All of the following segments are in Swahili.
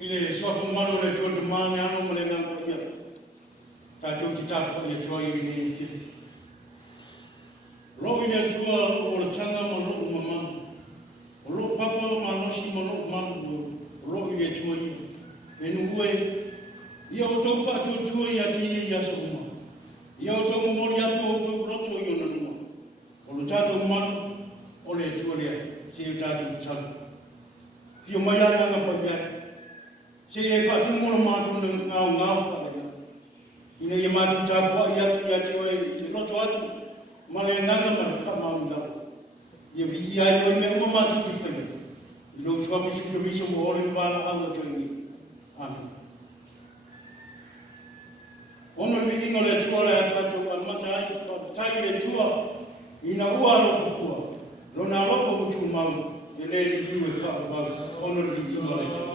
Ile swapo mano le tuwa tumane ano male ngango ia. Tato kitako ia tuwa ini kiri. Ro ile tuwa o le tanga mano umamano. Ro papa manoshi mano umamano. Ro ile tuwa ia. Enu ue. Ia o tau whātua tuwa ia ti ia sa uma. Ia o tau mori atu o tau roto i ona nua. O le tātou mano o le tuwa lea. Si e tātou tanga. Fio mai ana ngā paiai. Se e whātu mora mātou na ngāo whārea. Ina ia mātou tāpua i atu i atu i roto atu. Ma le nanga ma le whamau ngau. Ia vi i ai oi mea ua mātou ki whaia. I lo swapi superviso mo ore wāla aula toingi. Amen. Ono le ingo le tuare atu an matai, tai le tua. Ina ua alo kukua. Lona alo kutu mau. Te le li iwe whakabau. Ono le ingo le tua.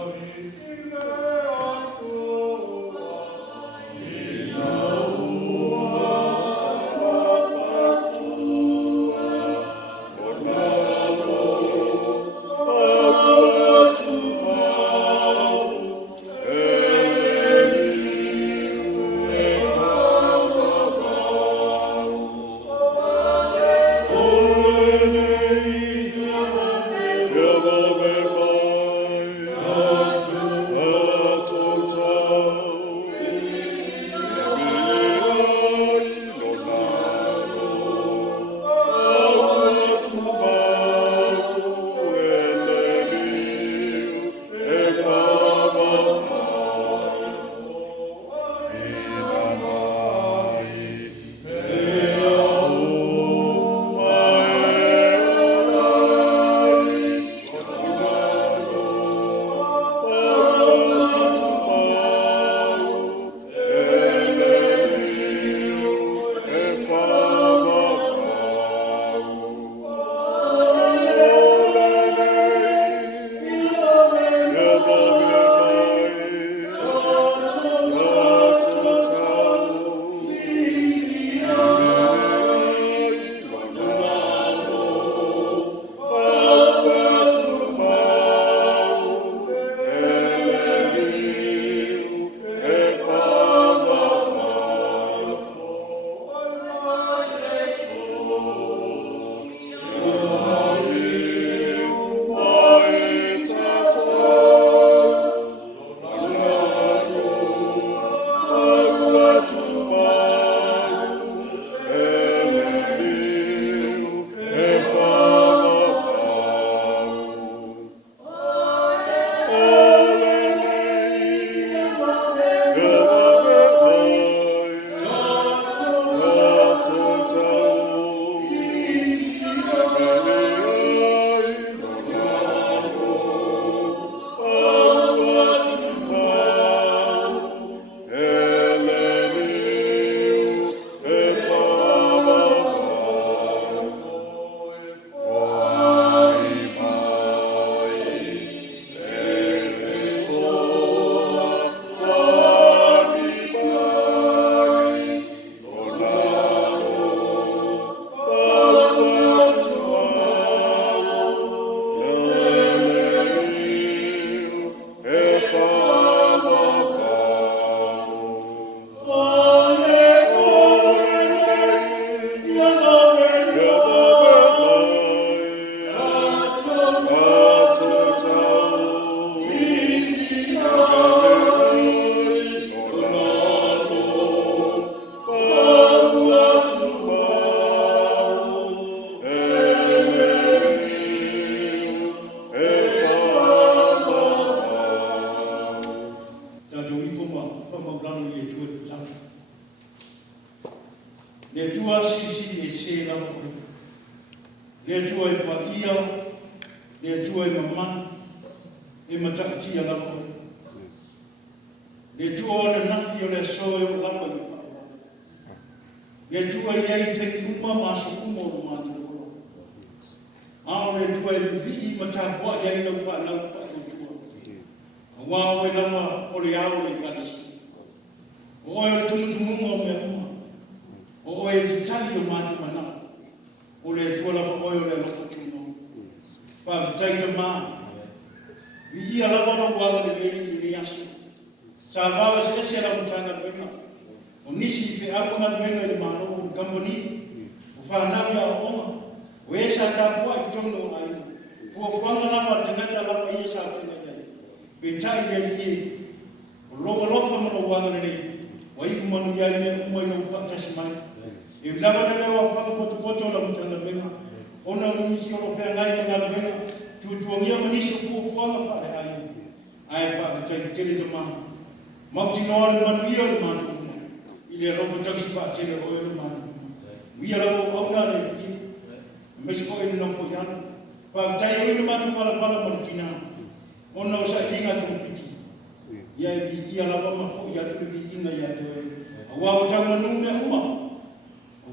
Le tua sisi e se la koe. Le tua e pa ia, le tua e mamma, e matakatia la koe. Le tua o le nafi o le soe o la koe. Le tua e ai te uma maso kuma o mātua. Ao le tua e vii matapua e ai lau whanau whatutua. Wao e lawa o le ao le kanasi. O e le tumutumunga o mea uma. O e te tali o mātu mana. O le tuala pa oi o le lofa tuno. Pāka taika mā. ia la wana wanga ni yasu sa bawa se la mutanga benga onisi fe amuna benga ni mano company ufana ya oma wesa ta kwa itondo ai fo fanga na martinata la pa yesa fena dai betai ya ni lo fa mo wanga ni wai manu ya ni mo no fa tasmai e lava na wa fanga poto la mutanga benga ona onisi o fe ngai na benga tuongia manisho ku fanga fa ai fa tele de ma mauti no al manuia o matu ile ro fo taxi pa tele o le matu ia la o na le me ko e no fo yan pa tai o le matu para mo kina ona sa kinga tu fiti ia ia la ma fo ya tu bi inga ya tu wa o tama no me uma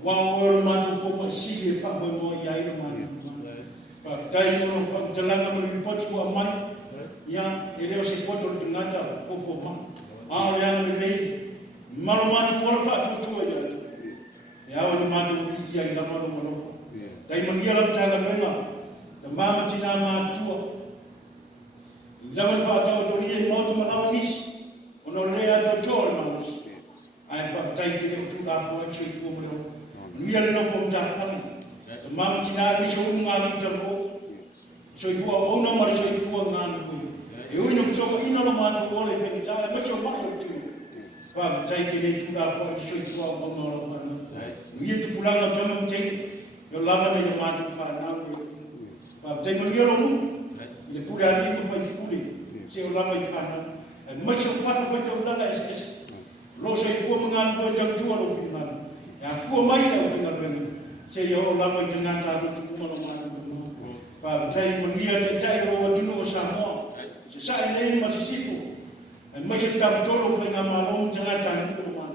wa o le matu fo mo si fa mo ya ile matu pa tai o fo jalanga mo ni poti ko mai ya ele se poto de ngata ko fo ma ya no nei malo matu ko fa tu ya o matu ya ina malo malo fo dai mo ya la tanga mena da mama tina ma tu ila man fa ta to ri mo to ma ni ono le ya to to ma ai fa dai ki tu da fo chi fo mo ni ya no fo ta fa da mama tina ni sho nga ni ta ko so fo o no ma so fo nga ni eu não sou ino no mano ko le fe ta ma cho ma yo tu fa tai ke le tu da fo ki so fo o no lo fa no ni tu pula no to no te yo lava me ma tu fa na fa tai mo yo no le pula ni ko fa ki puli se o lava i fa na ma cho fa to to da la es lo so fo mo ngan ko jam tu lo fi na ya fo mai la fi na ben se yo lava i na ta tu ko no ma fa tai mo ni ya tai ro tu no sa mo sa nei masisifu mai se ta tolo fe na malo tanga tanga ko ma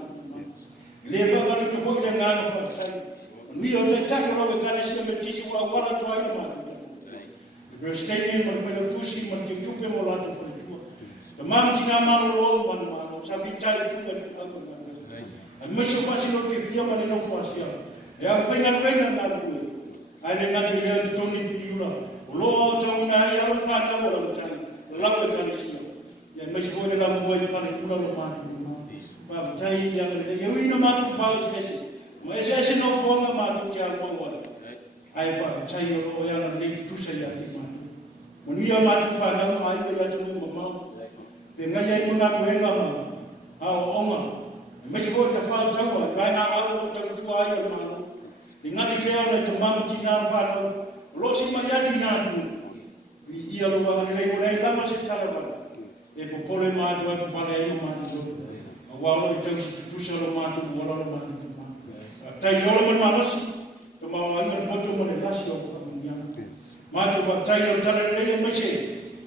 le va ngalo ko fo ile ngalo fa sai mi o te taka ro ka na se me tisi wa wala to ai ma le stay in mo fe no tusi mo te tupe mo la to fo tu to mam tina malo ro man ma sa bi tai tu ka fa ko ma mai se fa si no te fia ma no fo sia ya fe na pena na ku ai le na te le to ni bi ura lo to na ya fa na mo la tanga la ko ka ni ya me ko le la mo e fa ni kula lo ma ba tai ya le ye wi no ma tu fa mo e se no ko ma tu ja mo wa ai fa tai yo ya na le tu se ya ti mo ni ya ma tu fa na ma ai ya tu mo ma de nga ya mo na ko e ga ma a o ma me ko ta fa ta wa ba na a ko ta tu ai ma ni nga ti le ona tu ma ti na fa lo si ma ya ti na tu ia lo wa nei ko nei tama se tala wa e po pole ma tu pale ai ma tu wa lo te tu se lo ma tu wa lo ma tu ta yo lo ma no si to ma wa ngai po tu mo le lasi o ko ni ma tu wa ta yo tala nei me se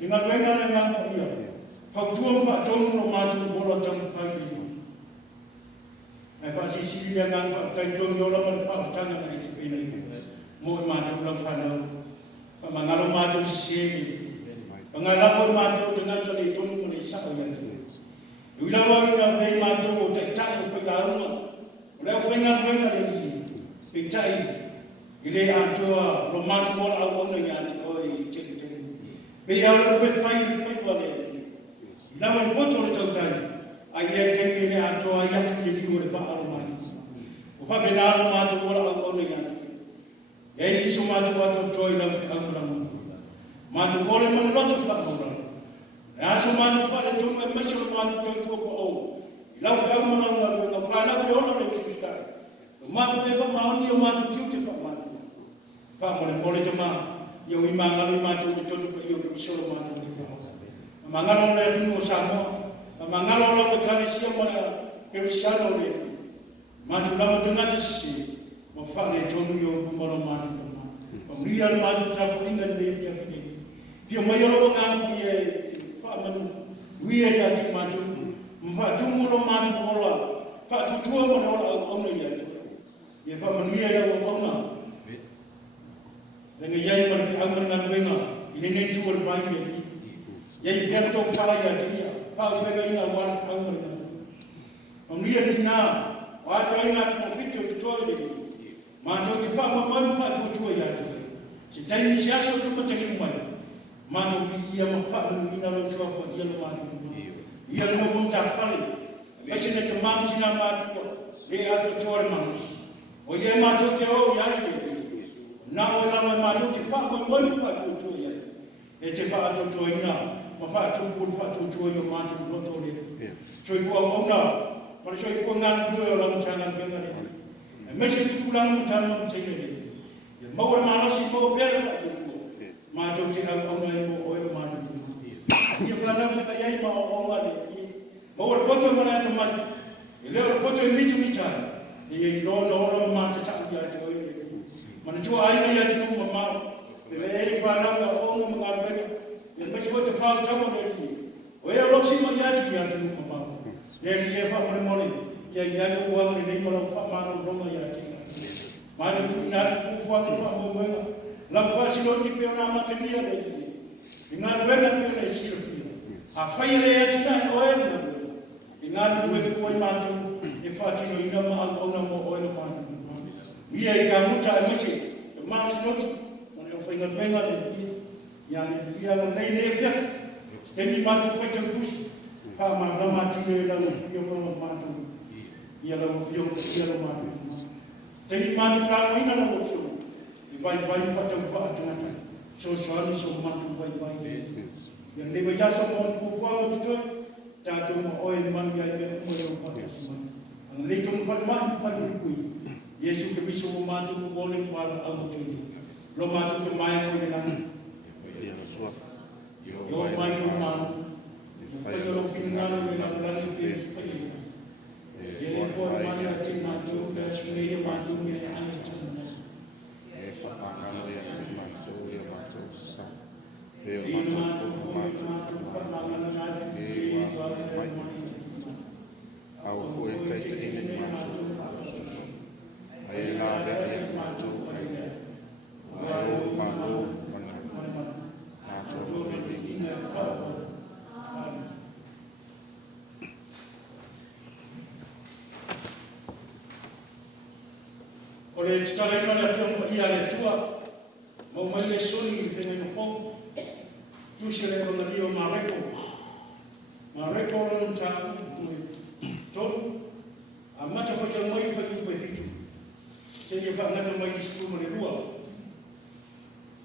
ni nga venga na nga ia fa tu fa to no ma tu bo lo tam fa ni ai fa si le nga fa ta to yo lo ma fa ta na ai ti pe nei mo ma tu lo fa no mangalo mato sini mangala ko mato dengan to le tonu mo le sa o ya tu ila wa nga nei mato o te ta o fa la no le o fa nga mo nga le ni pe tai ile a to lo mato mo a o no ya ti o i che te be ya lo pe fa wa le ila wa po to le to tai ai ya te ni a to ai ya ti ni o le pa a lo mato o fa be na lo mato mo a o no ya ei so ma tu wato joy la fi amra ma tu pole mo lo tu fa amra ya so ma tu fa le tu me so ma tu tu ko o la fa amra na fa na ko lo le tu sta ma tu te fa ma ni ma tu tu fa ma tu fa mo le ma yo i ma ngalo ma tu tu tu yo so ma tu ni ma ngalo le tu no sa mo ma ngalo lo ko ka ni si mo ke si ano le ma tu la mo tu na si mo fa le tonu yo mo lo ma tu ma real ma tu ta ko inga ne ya fi fi mo yo lo nga bi e fa ma wi e ya ti ma tu mfa tu mo lo ma tu mo la fa tu tu mo lo o no ya tu ye fa ma wi e ya o na le nga ya ma fi ang nga nga ile ne tu o ba ni ye ya to fa ya ti ya fa ko nga ina wa ang nga mo wi e ti na wa to ina ko fi tu to ile ma to ti fa ma fa tu tu ya tu si tai ni sia so tu te ni mai Matu ia mafamu ina lo choko ia lo matu. Ia lo munta fali. Mesine te mamsina matu. Le ato chore mamsi. O ia matu te o ia ile. Na o la matu te fa mo mo fa tu tu ia. E te fa ato to ina. Ma fa tu pu fa tu tu ia matu lo to le. Soi fu ona. Ma soi fu ngan du o la mtana benga le. Mesine tu kulang mtana mtene le. Ma o ma no si mo pere fa tu tu. Ma tu te ha ona mo o le matu. Ia fulana fika yai ma o ngale. Ma o poto mana te mai. Ile o poto mitu mita. Ia no no ma te ta ia te o ile. Mana tu ai ia te no ma. Ile e fulana ka o no ma be. Ia me ko te fa ta mo le. O ia lo si ma ia te ia te no ma. Le ia fa mo mo le. Ia ia ko wa le mo lo fa ma no ma ia te. Ma tu na fu fa mo mo. La fa si lo ti pe na ma te ia le. Ingat bena bena sila fia. A fai le atina o ele na. Ingat we foi matu e fati no ina ma ona mo o ele matu. Ia I ka muta e mati. E mas noti. Ona fai na bena le ia. Ia le ia le nei le fia. Teni matu fai te tusi. Pa ma na mati le la ia mo matu. Ia la fio ia la matu. Teni matu ka ina la fio. I vai fata fa tanga. So sorry so matu vai yang lebe jasa mo ku fuang tu ta tu mo oi man ya ya mo yo fata sima ang le tu fa man fa ku Yesu ke biso mo matu mo boleh fala au tu lo matu tu mai ko ni nan yo mai no man fa yo fingal ni na plani pe fa ye fo man ya ti matu da shine matu ni ai tu Au foi feita em mato. Aí lá dentro mato. Aí mato. Olha, está lembrando aqui ia le tua. Mo mai le soni ke no fo. Tu se le con Dio Mareko. Mareko non ta todo. A mata fa ke mai fa ku fitu. Se ye fa ngata mai disku mo le lua.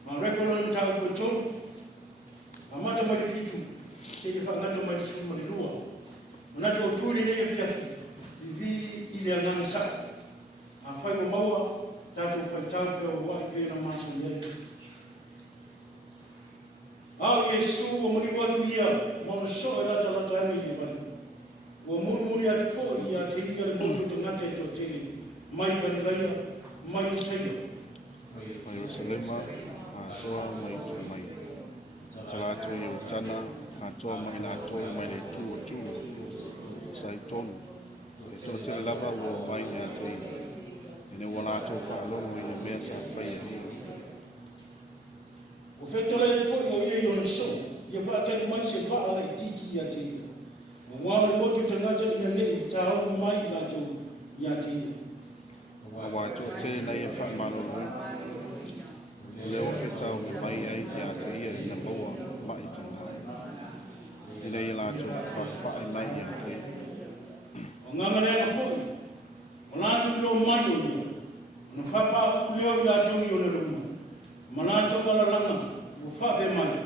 Mareko non ta ko todo. A mata mai fitu. Se ye fa ngata mai disku mo le lua. Una to tu le ye fia. Vi ile anansa. A fa ko maua tatu fa tau wa ke na maso ye. Au Yesu o muri watu ia mo so ela ta ta mi ni ba. O muri atu fo ia te ia mo tu ngate to te mai ka ni ia mai o te. Mai selema a so mai to mai. Tala to yo tana a to mai na to mai le tu sai ton. To te lava wo vai na te. Ine wala to fa lo ni me sa fa ia. O fetole ko ye yo so ye fa ta mai se fa ala titi ya te mo wa mo tu tanga je ina ne ta o mai la to ya te wa to te na ye fa ma lo le o feta o mai ai ya te ye na mo wa mai ta ina ye la to fa mai ya te o ngama le na fo o na tu lo mai o no fa pa u le o la to yo le mana to kala langa o fa be mai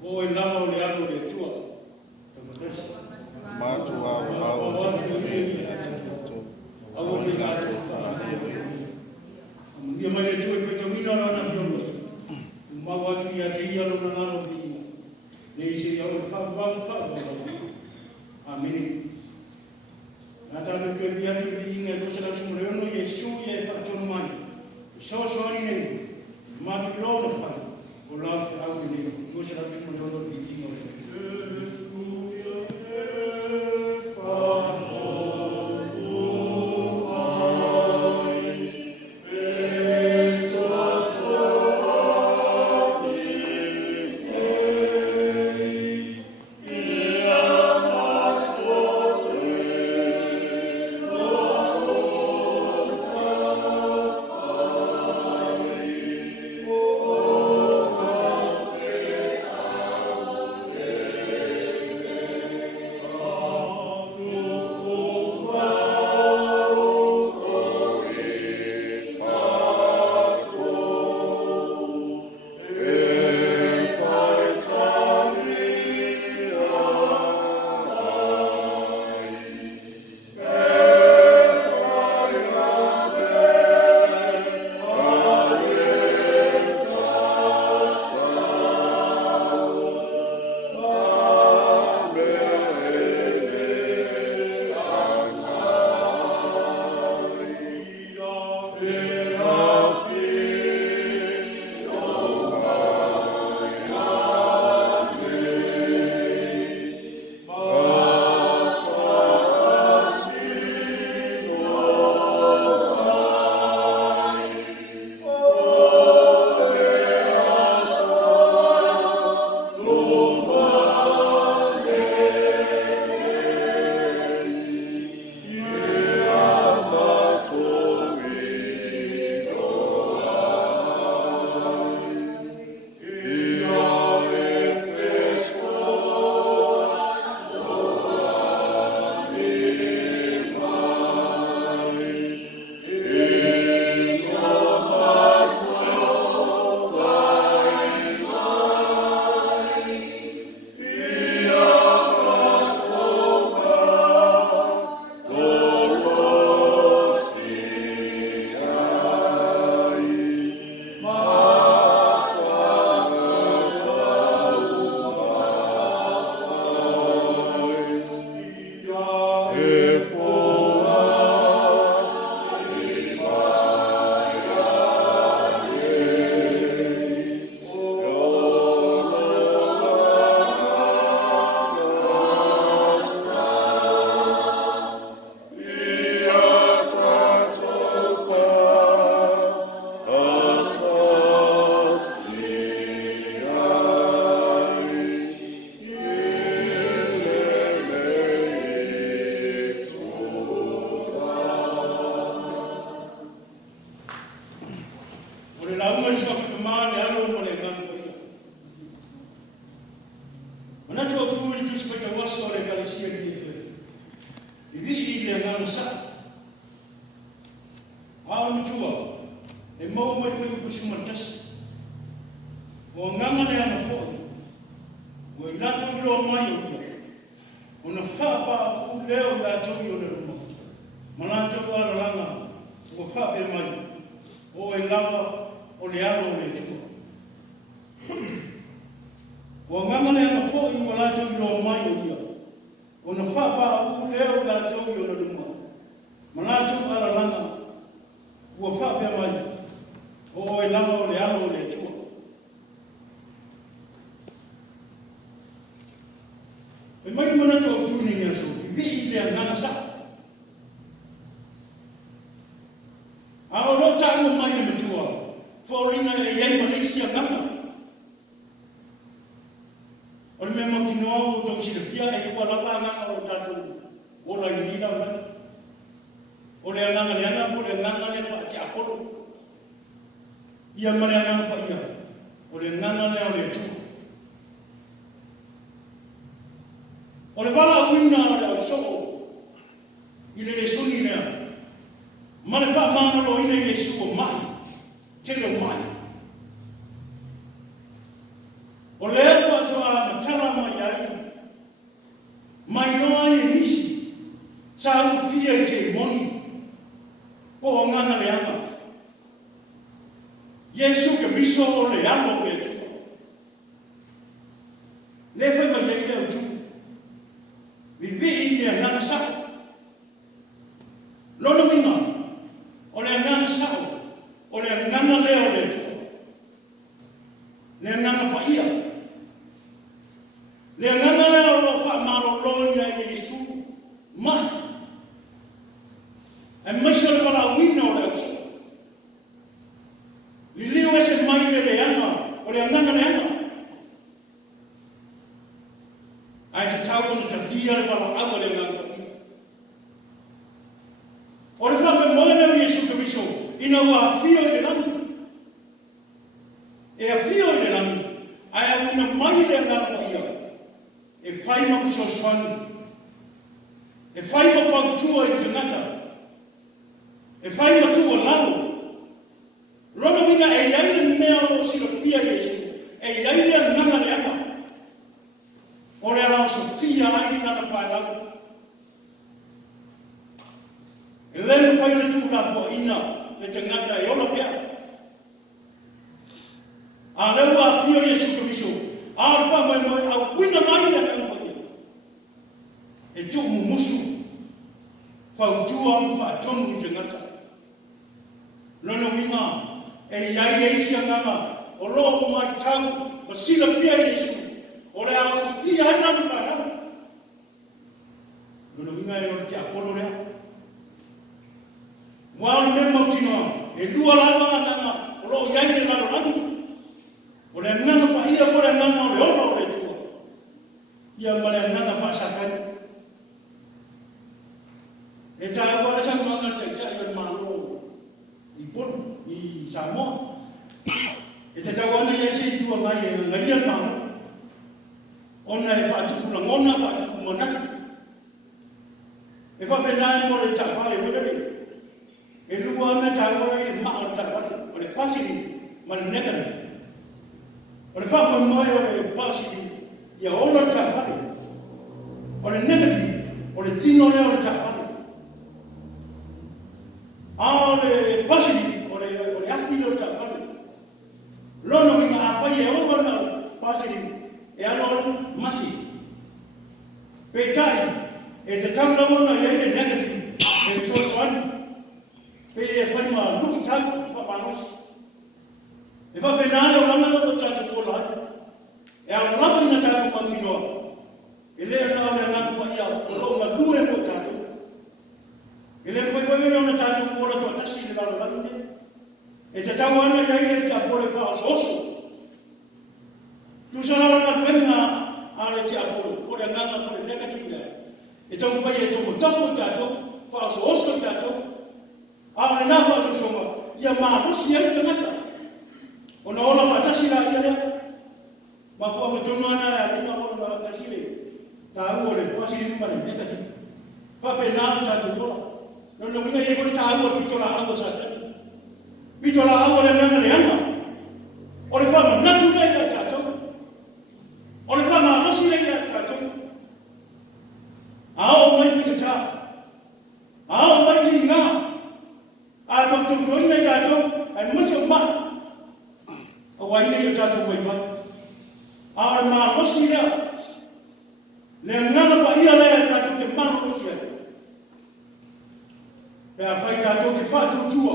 o e lava o le alo le tua to modesa ma tu a o to ye a o le la to fa ye mai le tu e to mina na na no ma wa tu ya te ia lo na na lo di le se ya o fa amen na ta to te ia te di nge ko se la su re no Yesu ye fa to mai so ni ne Matu lono fa o la fa o ni ko se la tu mo lono di ti mo so ka mane alo mo le ngan ko ia mana to tu ri tu spe ka waso le ka sia ni ke i le ngan sa am tua e mo mo ku su mantas o ngama le ana fo o la tu lo mai o na fa pa u leo la tu yo le mo mana to ala langa o fa be mai o e lava o le alo le tu o ngama le ana fo i wala tu lo mai o ia o na fa pa u leo la tu yo le mo mana to ala langa o fa be mai o e lava o le alo le tu e mai mana to tu ni aso vi le ngana sa a lo ta mo mai le tua foringa e ai Malaysia ngana o me mo tino to si le fia e ko la pa na o ta tu o la ni na o le ngana le ana o le ngana le fa ti apolo ia mane ana pa ia o le ngana le o le tu o le wala wina le so ile le suni ne mane fa mana lo ina Yesu o mai te le mai o le fa to a tala ma yai mai no ai nisi sa u fia te moni po ngana le ama Yesu ke biso o le amo le tu le fa ma yai le tu vivi ile ngana sa lono mina o le ngana sa o le ngana leo le tu le ngana pa ia le ngana leo lo fa malo lo nya Yesu ma e mesel wala wina o le so li wese mai le ana o le ngana le ana ai te tau no te dia le wala awa le ngana o le fa me moe na Yesu ke biso ina wa fio le lami e a fio le lami ai a wina mai le ngana pa ia e fai ma biso swani e fai ma fa tua i tangata e fai ma tua lalo rona mina e iai le mea o si la fia Yesu e iai le ngana le ama o le ala Sofia ai ngana fai lalo e lene fai le tu la fo ina le tangata e ola pia a lewa fia Yesu Kristo a fa mai mai a wina mai le ngana mai e tu musu fa tua fa tonu i tangata lona winga e iai le isi ngana o lo mai tau o sila pia Yesu o le ala Sofia ai nanu pa nanu lona winga e o te apolo lea wala me mautino e lua lama ngana o lo iai le lalo nanu o le ngana pa ia po le ngana o le olo o le tua ia ma le ngana fa satani e tae wale sa ngana te tae o malo i polu i Samoa e te tawana ia se tua ngai e ngai al mama ona e whaatuku na ngona whaatuku monaki e whapenai mo le tapai e wedari e lua me tawana e maa le tapani o le pasiri ma le negani o le whapenai o le pasiri ia ona le tapani o le negati o le tino lea o le tapani a o le pasiri o le afi le o tapani lono minga a whai e ona pasiri e ano mati pe tai e te tangla mona i aile negati e suasuani pe e whai ma luki tau whapanosi e whapenale o langa o tatu kola e a lapa ina tatu manginoa e lea nao le ngangu pa ia o lo ma lue mo tatu e le whai wai ona tatu kola to atasi le lalo lange e te tau ana i aile te apole whaasoso tu sala na penga ale ti apolo o le ngana o le negative e tau pai e tau tafu tato fa so oso tato a le na fa so soma ia ma no si e tana Ona ola fatasi la ia ma ko ma tono ana ya ina ola la fatasi le ta o le pasi ni ma le meta ni fa pe na ta tu no no mi ye ko ta o pitola ango sa ta pitola ango le na le ana o le fa ma na tu le ya ta to o le fa ma no si le ya ta to a o mai ki ta a o mai ki nga a to to no ni ta to ai mo so ma o wa ni ya ta to ko mai a ma no si le ngana pa ia le ta to ke ma no si pe a fai ta to ke fa tu tua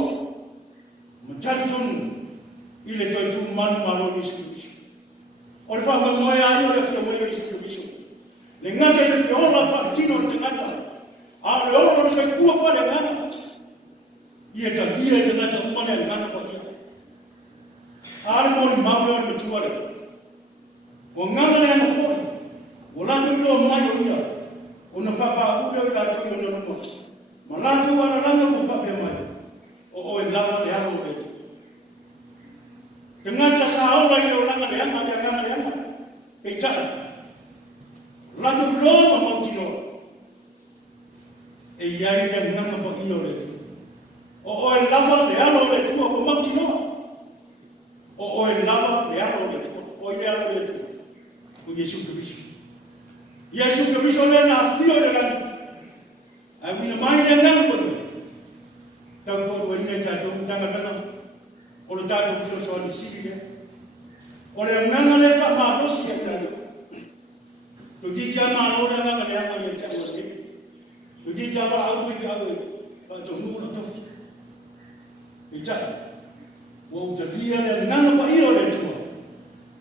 ma tan ton ile to tu man malo ni su o le fa ma no ya yo le fa mo le su le ngata le o la fa tino te ngata a le o lo se ku fa le ngana ia ta dia te ngata mo le ngana pa ia a mo ni ma lo ni tu ale o ngana le no fo o la tu lo mai o ia o na fa pa u le la tu no no ma la tu ala langa ko fa pe mai o e lava le alo le te ngata sa o la o langa le anga le ngana le anga e ta la tu lo ma tino e ia le ngana pa ilo le o e lava le alo le tu o ma tino o e lava le alo le tu o le alo le tu o Yesu Kristo Yesu Kristo le na fio le langa ai mina mai le ngana ko tau to o ina ta to tanga tanga o le ta to so ni sigi o le ngana le fa ma to si ta to di ja ma o le ngana le ngana le ta o le to di ja ba au tu ga ba to nu to e ja o te lia le ngana pa i o le to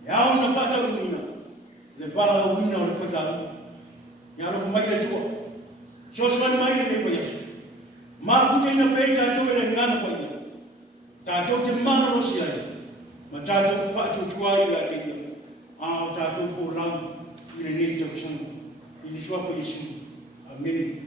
ya o na fa ta mina le bala o ina o le fa ta ya no mai le to so mai le me Yesu ma ku te na pe ta to le ngana pa ia ta to te ma no si ai ma ta to fa to tuai la te a ta to fo lam ile ni to chun ile so pa Yesu amen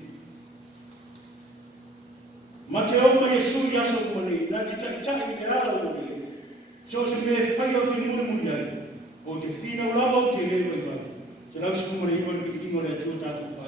ma te o ma Yesu ya so mo ni na te ta ni ala o ni so se me fa yo te mo mo ni ai o te fina la o te le ba te la so mo ni o ni mo le tu ta to fa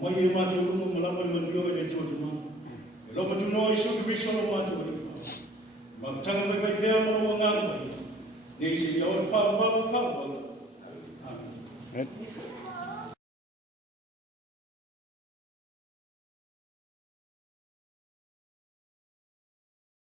Mai e mātou unu malapa i manio e le tōtu mana. E lo matu no i so Kristo lo mātou i. Ma tanga mai vai pēr mana o ngāna mai. Nei se i au e whau. Amen.